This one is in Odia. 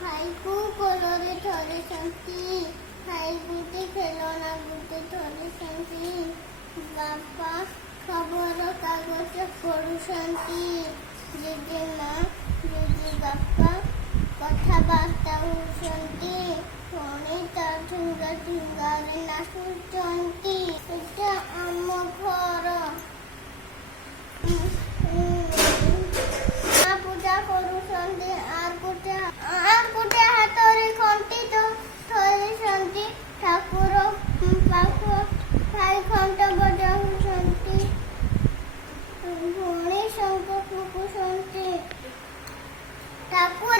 ଭାଇକୁ କୋଳରେ ଧରିଛନ୍ତି। ଭାଇ ଗୋଟେ ଖେଳନା ଗୋଟେ ଧରିଛନ୍ତି। ବାପା ଖବର କାଗଜ ପଢୁଛନ୍ତି। ଜେଜେମା ଜେଜେବାପା କଥାବାର୍ତ୍ତା ହେଉଛନ୍ତି। ପୁଣି ତା ଠୁଙ୍ଗା ଠୁଙ୍ଗାରେ ନାଚୁଛନ୍ତି। ଏଟା ଆମ ଘର। ମା ପୂଜା କରୁଛନ୍ତି। আর ଗୋଟେ ହାତରେ ଘଣ୍ଟି ଧରିଛନ୍ତି। ଠାକୁର ପାଖ ଭାଇ ଘଣ୍ଟ ବଜାଉଛନ୍ତି। ଭଉଣୀ ଶଙ୍ଖ ଫୁଙ୍କୁଛନ୍ତି। ଠାକୁର